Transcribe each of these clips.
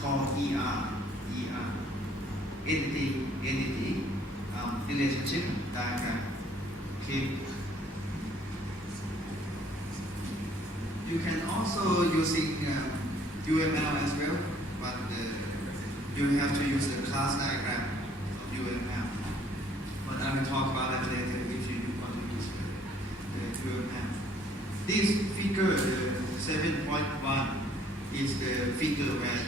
called ER, entity relationship diagram. Okay. You can also using UML as well, but you have to use the class diagram of UML. But I will talk about that later if you want to use the UML. This figure, the 7.1, is the figure where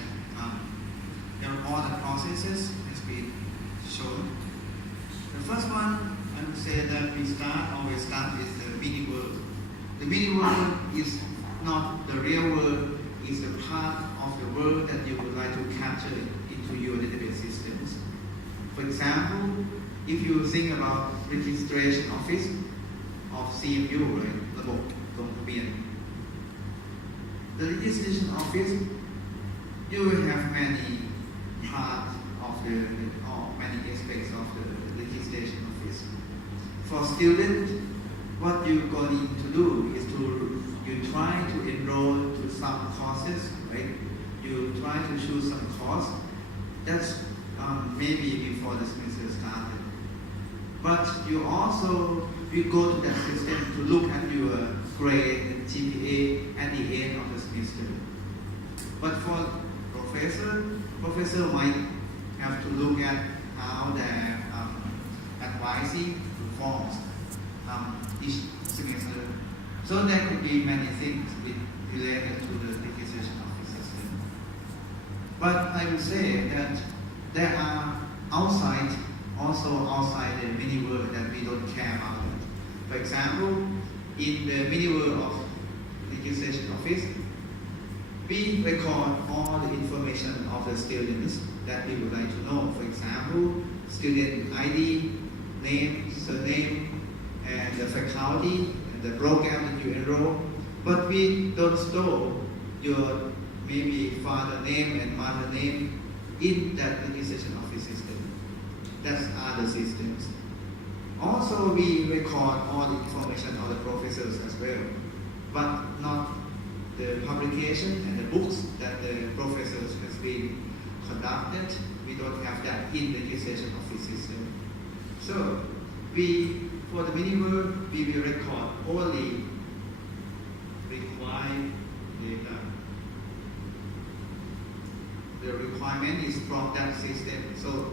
all the processes has been shown. The first one, I would say that we always start with the mini world. The mini world is not the real world, it's a part of the world that you would like to capture into your database systems. For example, if you think about registration office of CMU, right? ระบบลงทะเบียน The registration office, you will have many parts of or many aspects of the registration office. For students, what you're going to do is you try to enroll to some courses, right? You try to choose some course. That's maybe before the semester started. But you go to that system to look at your grade and GPA at the end of the semester. But for professor might have to look at how their advising performs each semester. So there could be many things related to the registration office system. But I would say that there are outside the mini world that we don't care about it. For example, in the mini world of registration office, we record all the information of the students that we would like to know. For example, student ID, name, surname, and the faculty, and the program that you enroll. But we don't store your maybe father name and mother name in that registration office system. That's other systems. Also, we record all the information of the professors as well, but not the publication and the books that the professors has been conducted. We don't have that in the registration office system. So, for the mini world, we will record only required data. The requirement is from that system. So,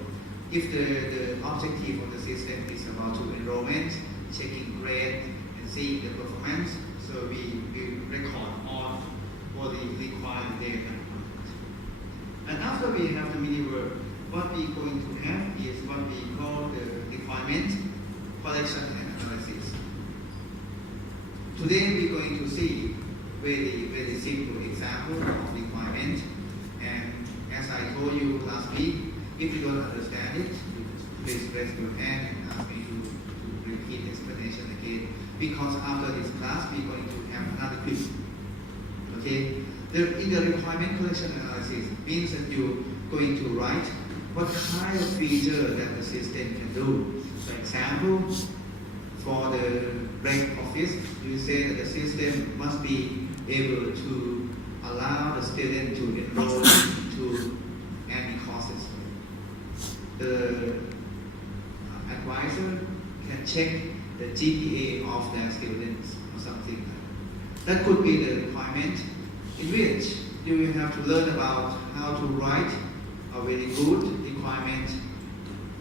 if the objective of the system is about to enrollment, checking grade, and seeing the performance, so we record all the required data. And after we have the mini world, what we're going to have is what we call the requirement collection and analysis. Today we're going to see very simple example of requirement. And as I told you last week, if you don't understand it, please raise your hand and ask me to repeat explanation again. Because after this class, we're going to have another quiz. Okay? In the requirement collection analysis means that you're going to write what kind of feature that the system can do. For example, for the rank office, you say that the system must be able to allow the student to enroll into any courses. The advisor can check the GPA of their students or something. That could be the requirement in which you will have to learn about how to write a very good requirement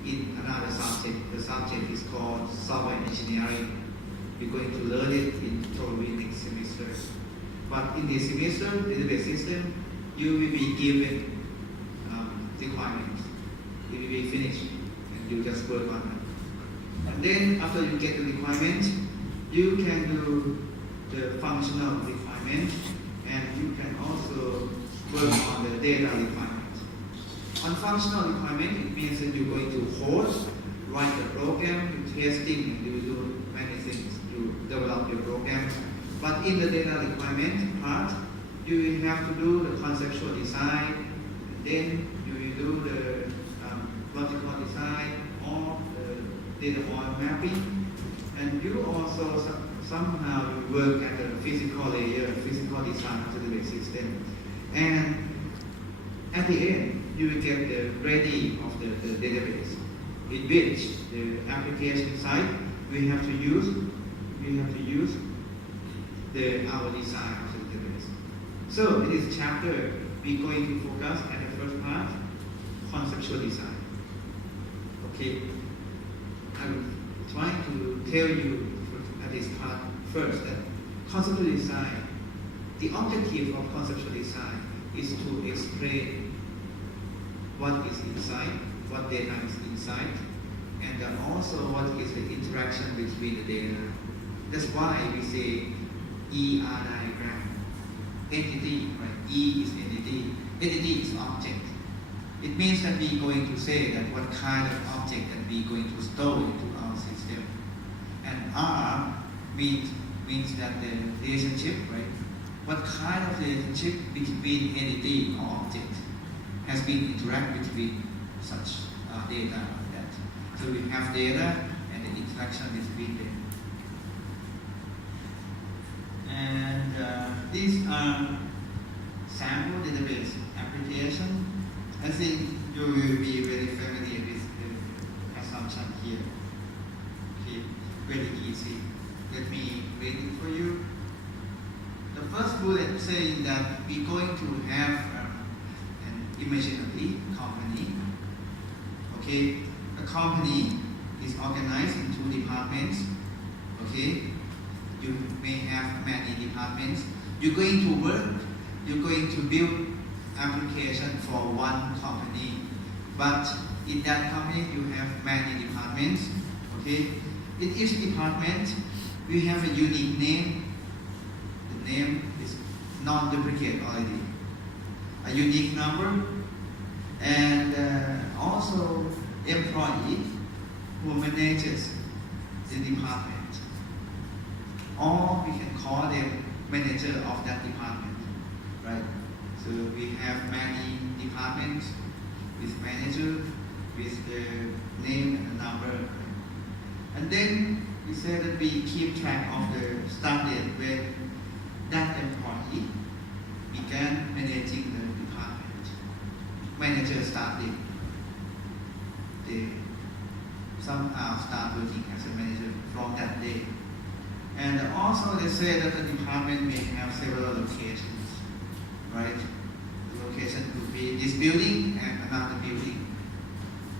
in another subject. The subject is called software engineering. You're going to learn it in probably next semester. But in this semester, database system, you will be given requirements. It will be finished and you just work on it. And then after you get the requirement, you can do the functional requirement and you can also work on the data requirement. On functional requirement, it means that you're going to code, write the program, you testing, and you will do many things to develop your program. But in the data requirement part, you will have to do the conceptual design, and then you will do the logical design or the data model mapping, and you also somehow work at the physical layer, physical design of the database system. And at the end, you will get the ready of the database, in which the application side we have to use our design of the database. So in this chapter, we're going to focus at the first part, conceptual design. Okay, I'm trying to tell you at this part first that conceptual design, the objective of conceptual design is to explain what is inside, what data is inside, and also what is the interaction between the data. That's why we say ER diagram. Entity, right? E is entity. Entity is object. It means that we're going to say that what kind of object that we're going to store into our system. And R means that the relationship, right? What kind of relationship between entity or object has been interact between such data like that. So we have data and the interaction between them. And these are sample database application. I think you will be very familiar with the assumption here. Okay, very easy. Let me read it for you. The first bullet saying that we're going to have an imaginary company. Okay, a company is organized in 2 departments. Okay, you may have many departments. You're going to work, you're going to build application for one company, but in that company you have many departments. Okay, in each department we have a unique name. The name is non-duplicate already, a unique number, and also employee who manages the department, or we can call them manager of that department, right? So we have many departments with manager, with the name and the number. And then we say that we keep track of the start date when that employee began managing the department. Manager start date. They somehow start working as a manager from that day. And also they say that the department may have several locations, right? The location could be this building and another building,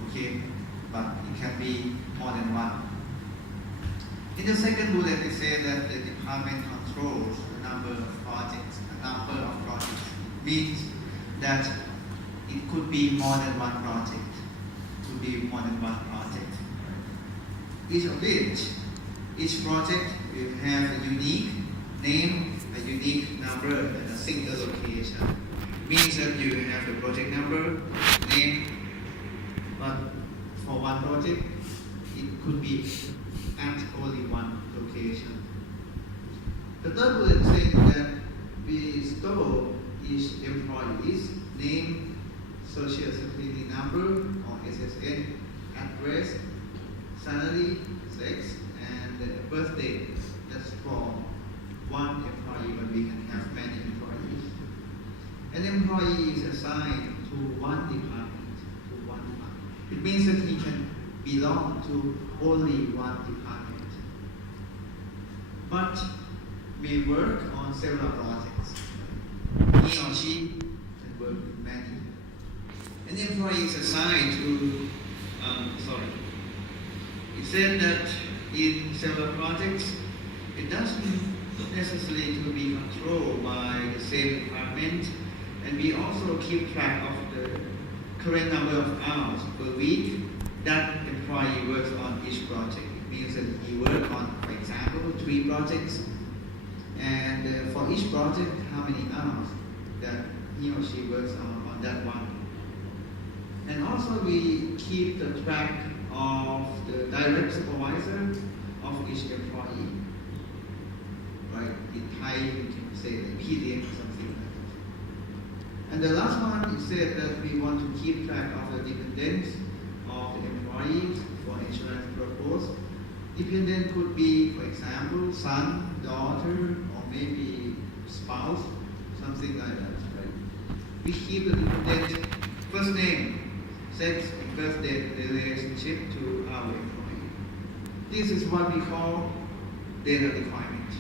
okay? But it can be more than one. In the second bullet, they say that the department controls the number of projects. Means that it could be more than one project. Each of which, each project will have a unique name, a unique number, and a single location. Means that you have the project number, name, but for one project, it could be at only one location. The third bullet says that we store each employee's name, social security number or SSN, address, salary, sex, and birthday. That's for one employee, but we can have many employees. An employee is assigned to one department. It means that he can belong to only one department, but may work on several projects. He or she can work with many. An employee is assigned to, it said that in several projects, it doesn't necessarily to be controlled by the same department, and we also keep track of the current number of hours per week that employee works on each project. It means that he works on, for example, 3 projects, and for each project, how many hours that he or she works on that one. And also we keep the track of the direct supervisor of each employee. Right? In Thai, we can say the PDM or something like that. And the last one is said that we want to keep track of the dependents of the employees for insurance purpose. Dependent could be, for example, son, daughter, or maybe spouse, something like that. Right? We keep the dependent first name sets birthday relationship to our employee. This is what we call data requirement.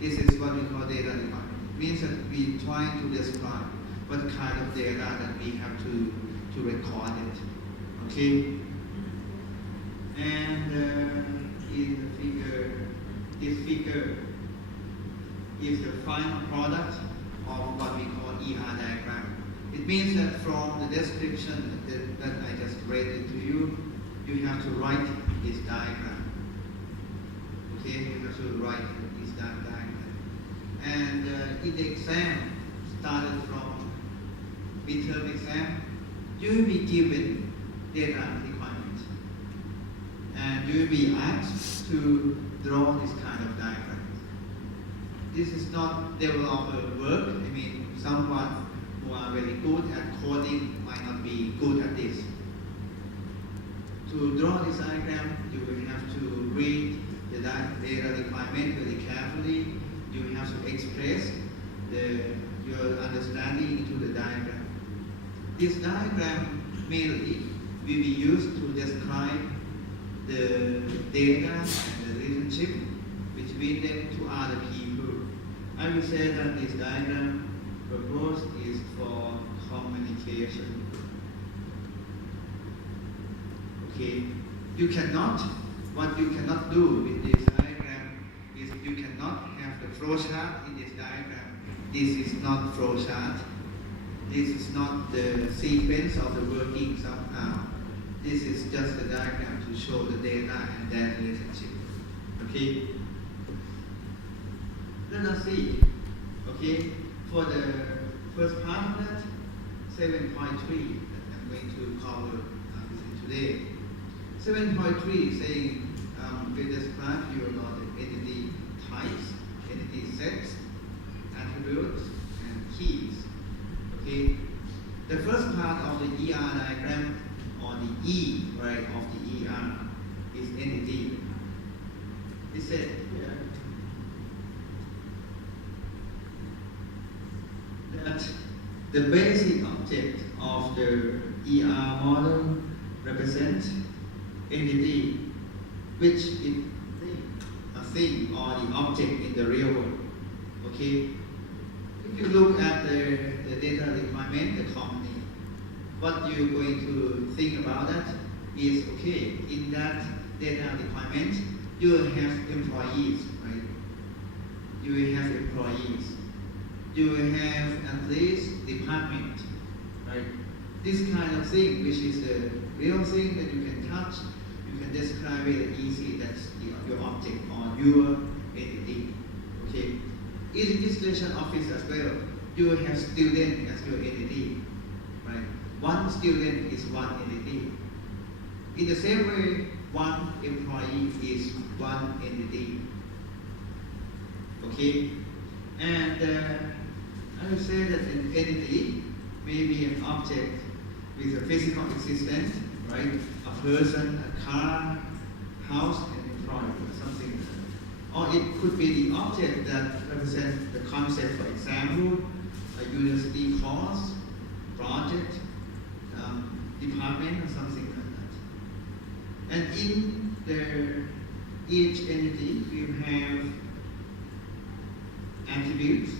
This is what we call data requirement. Means that we try to describe what kind of data that we have to record it. Okay? And in the figure, this figure is the final product of what we call ER diagram. It means that from the description that I just read it to you, you have to write this diagram. Okay, you have to write this diagram. And in the exam, started from midterm exam, you will be given data requirement. And you will be asked to draw this kind of diagram. This is not developer work. I mean, someone who are very good at coding might not be good at this. To draw this diagram, you will have to read the data requirement very carefully. You will have to express your understanding into the diagram. This diagram mainly will be used to describe the data and the relationship between them to other people. I will say that this diagram purpose is for communication. Okay, what you cannot do with this diagram is you cannot have the flow chart in this diagram. This is not flow chart. This is not the sequence of the working somehow. This is just a diagram to show the data and their relationship. Okay? Let us see. Okay? For the first part of that, 7.3 that I'm going to cover today. 7.3 is saying we describe you about the entity types, entity sets, attributes, and keys. Okay? The first part of the ER diagram, or the E, right, of the ER, is entity. It said here that the basic object of the ER model represents entity, which is a thing or the object in the real world. Okay? If you look at the data requirement, the company, what you're going to think about that is, okay, in that data requirement, you will have employees, right? You will have employees. You will have at least department, right? This kind of thing, which is the real thing that you can touch, you can describe it easily. That's your object or your entity. Okay. In the registration office as well, you will have student as your entity, right? One student is one entity. In the same way, one employee is one entity. Okay? And I would say that an entity may be an object with a physical existence, right? A person, a car, house, and employee, or something. Or it could be the object that represents the concept, for example, a university course, project, department, or something like that. And in each entity, we have attributes.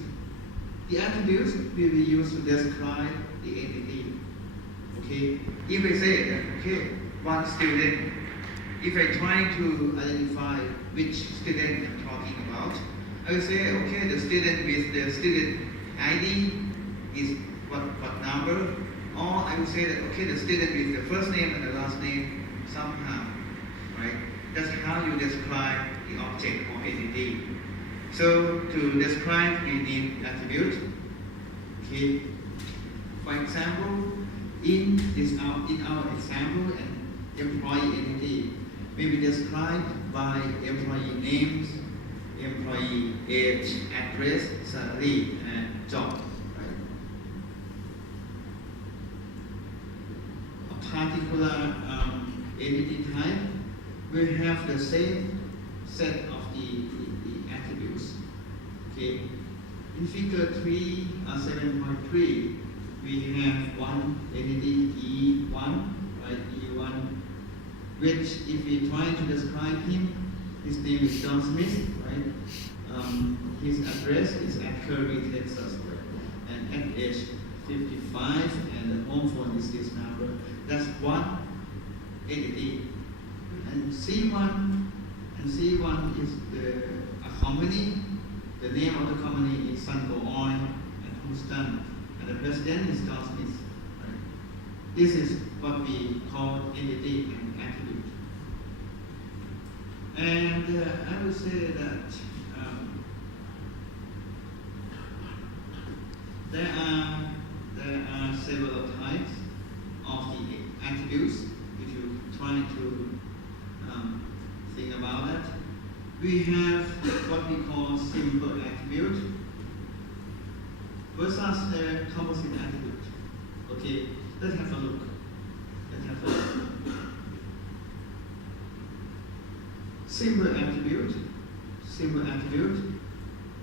The attributes will be used to describe the entity. Okay? If I say that, okay, one student, if I try to identify which student I'm talking about, I will say, okay, the student with the student ID is what number, or I will say that, okay, the student with the first name and the last name somehow, right? That's how you describe the object or entity. So to describe, we need attribute. Okay. For example, in our example, an employee entity may be described by employee names, employee age, address, salary, and job. Right? A particular entity type will have the same set of the attributes. Okay. In figure 7.3, we have one entity E1, right? E1, which if we try to describe him, his name is John Smith, right? His address is at Kirby, Texas, and at age 55, and the home phone is this number. That's one entity. And C1 is a company. The name of the company is Sunco Oil and Houston, and the president is John Smith. Right? This is what we call entity and attribute. And I would say that there are several types of the attributes. If you try to think about that, we have what we call simple attribute versus the composite attribute. Okay, let's have a look. Simple attribute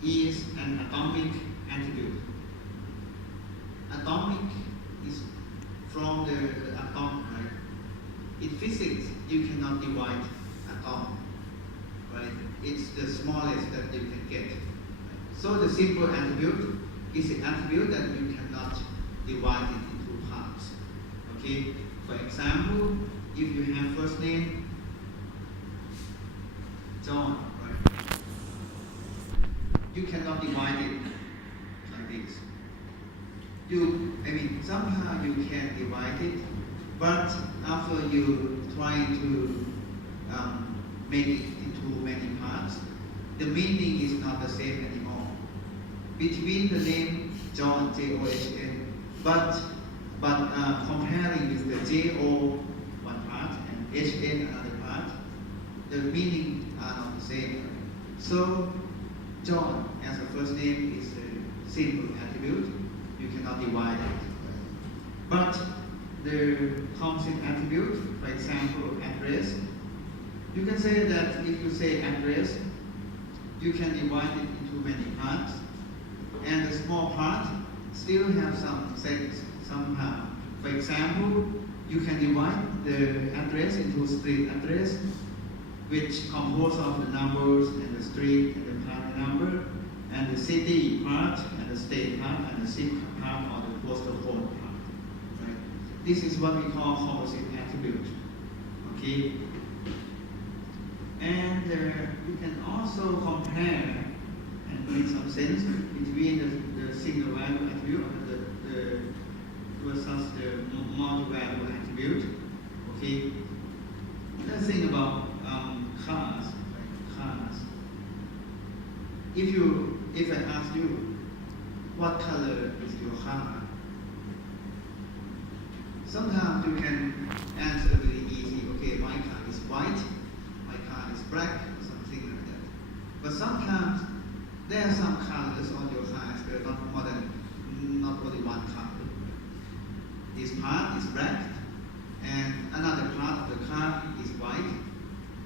is an atomic attribute. Atomic is from the atom, right? In physics, you cannot divide atom, right? It's the smallest that you can get. So the simple attribute is an attribute that you cannot divide it into parts. Okay? For example, if you have first name John, right? You cannot divide it like this. Somehow you can divide it, but after you try to make it into many parts, the meaning is not the same anymore. Between the name John, J-O-H-N, but comparing with the J-O one part and H-N another part, the meaning are not the same. So John as a first name is a simple attribute. You cannot divide it. But the composite attribute, for example, address, you can say that if you say address, you can divide it into many parts, and the small part still have some sense somehow. For example, you can divide the address into street address, which composed of the numbers and the street and the prime number, and the city part and the state part and the zip part or the postal code part. Right? This is what we call composite attribute. Okay. And you can also compare and make some sense between the single value attribute and versus the multi-value attribute. Okay. Let's think about cars. Right? Cars. If I ask you, what color is your car? Sometimes you can answer very easy. Okay, my car is white. My car is black, or something like that. But sometimes there are some colors on your car, there are not only one color. This part is black, and another part of the car is white.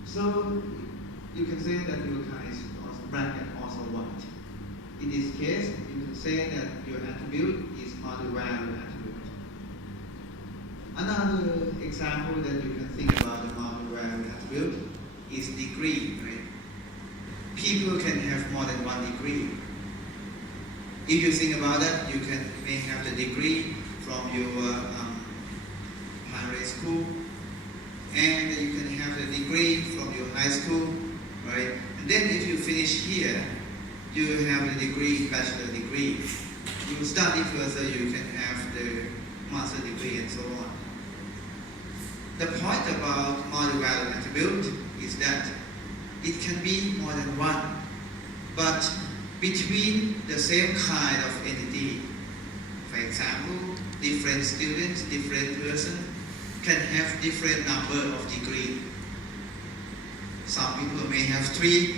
So you can say that your car is also black and also white. In this case, you can say that your attribute is multi-value attribute. Another example that you can think about the multi-value attribute is degree, right? People can have more than one degree. If you think about that, you may have the degree from your primary school, and you can have the degree from your high school, right? And then if you finish here, you have a degree, bachelor degree. You study further, you can have the master degree and so on. The point about multi-value attribute is that it can be more than one, but between the same kind of entity. For example, different students, different person can have different number of degree. Some people may have 3,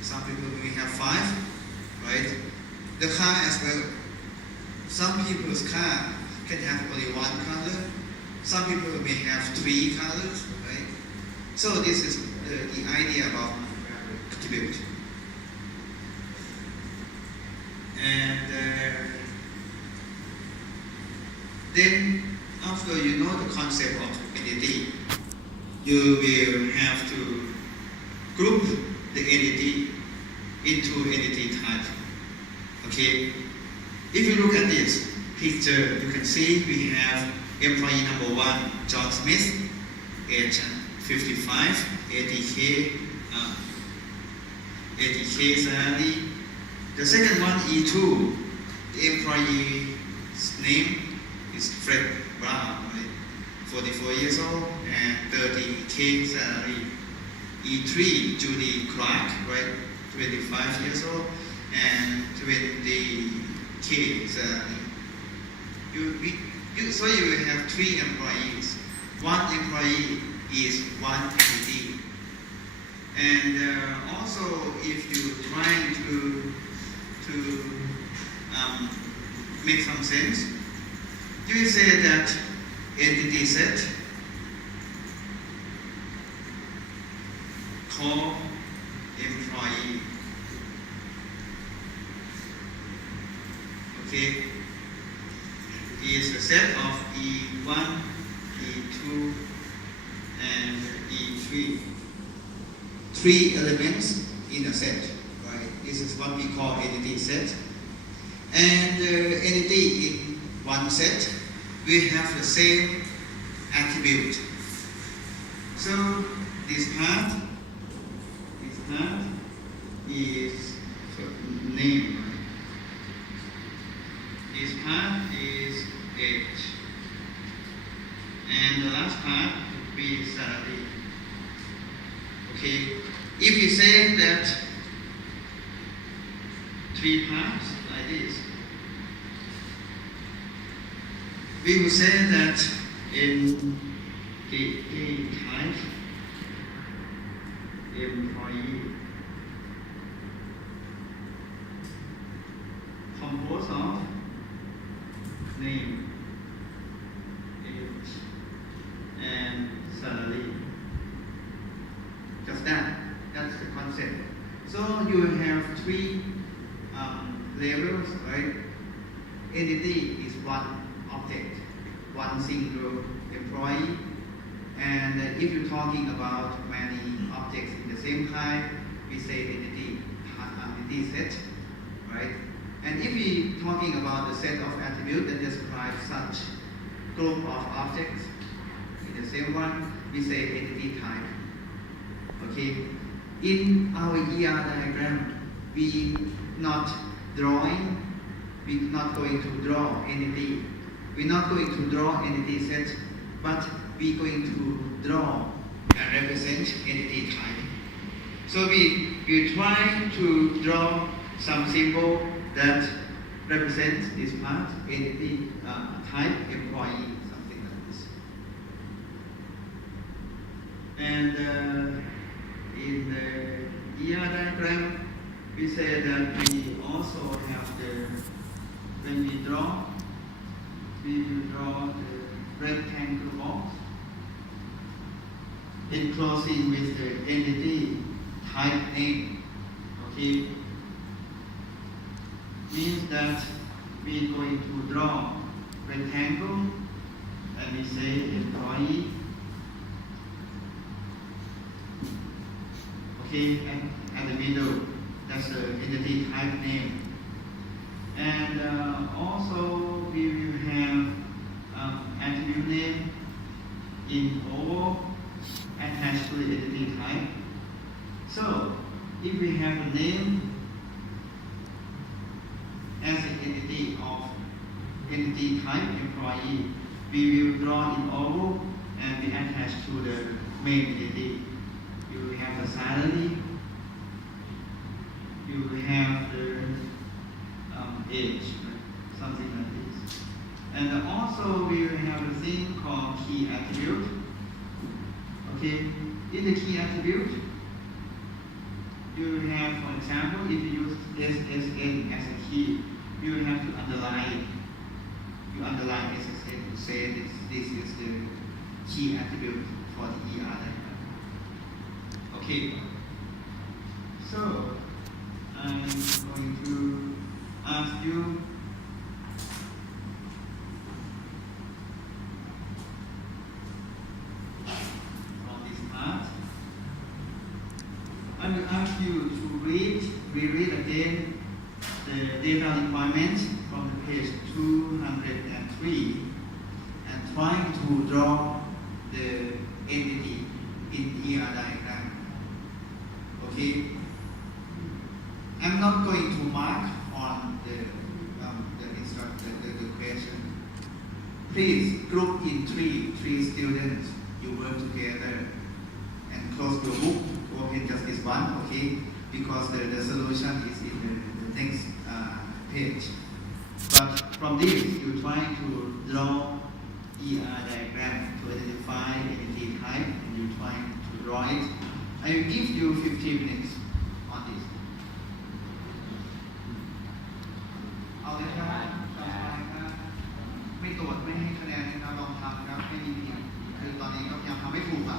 some people may have 5, right? The car as well. Some people's car can have only one color. Some people may have 3 colors, right? So this is the idea about attribute. And Then after you know the concept of entity, you will have to group the entity into entity type. Okay? If you look at this picture, you can see we have employee number 1, John Smith, age 55, 80K salary. The second one, E2, the employee's name is Fred Brown, right? 44 years old and 30K salary. E3, Judy Clark, right? 25 years old and 20K salary. So you will have 3 employees. 1 employee is 1 entity. And also, if you try to make some sense, you will say that entity set call employee. Okay, is a set of E1, E2, and E3. 3 elements in a set, right? This is what we call entity set. And entity in one set, we have the same attribute. So this part is name. This part is age. And the last part would be salary. Okay, if you say that 3 parts like this, we will say that in the A type, employee composed of name, age, and salary. Just that. That's the concept. So you have 3 levels, right? Entity is one object, one single employee. And if you're talking about many objects in the same type, we say entity set, right? And if we're talking about the set of attributes that describe such group of objects in the same one, we say entity type. Okay, in our ER diagram, we not going to draw entity. We're not going to draw entity set, but we're going to draw and represent entity type. So we try to draw some symbol that represents this part, entity type, employee, something like this. And in the ER diagram, we say that we also have when we draw, we will draw the rectangle box enclosing with the entity type name. Okay, means that we're going to draw rectangle and we say employee. Okay, and at the middle, that's the entity type name. And also we will have attribute name in oval attached to the entity type. So if we have a name as an entity of entity type employee, we will draw in oval and we attach to the main entity. You will have the salary, you will have the age, something like this. And also we will have a thing called key attribute. Okay, in the key attribute, you will have, for example, if you use SSN as a key, you will have to underline it. You underline SSN to say this is the key attribute for the ER diagram. Okay, so I'm going to ask you to draw the entity in ER diagram. Okay? I'm not going to mark on the instructor, the question. Please group in three students. You work together and close your book. Open just this one, okay? Because the solution is in the next page. But from this, you try to draw ER diagram to identify entity type, and you try to draw it. I will give you 15 minutes on this. เอาเลยครับทำอะไรครับไม่ตรวจไม่ให้คะแนนนะครับลองทำครับไม่มีผิดคือตอนนี้ก็พยายามทำให้ถูกอ่ะ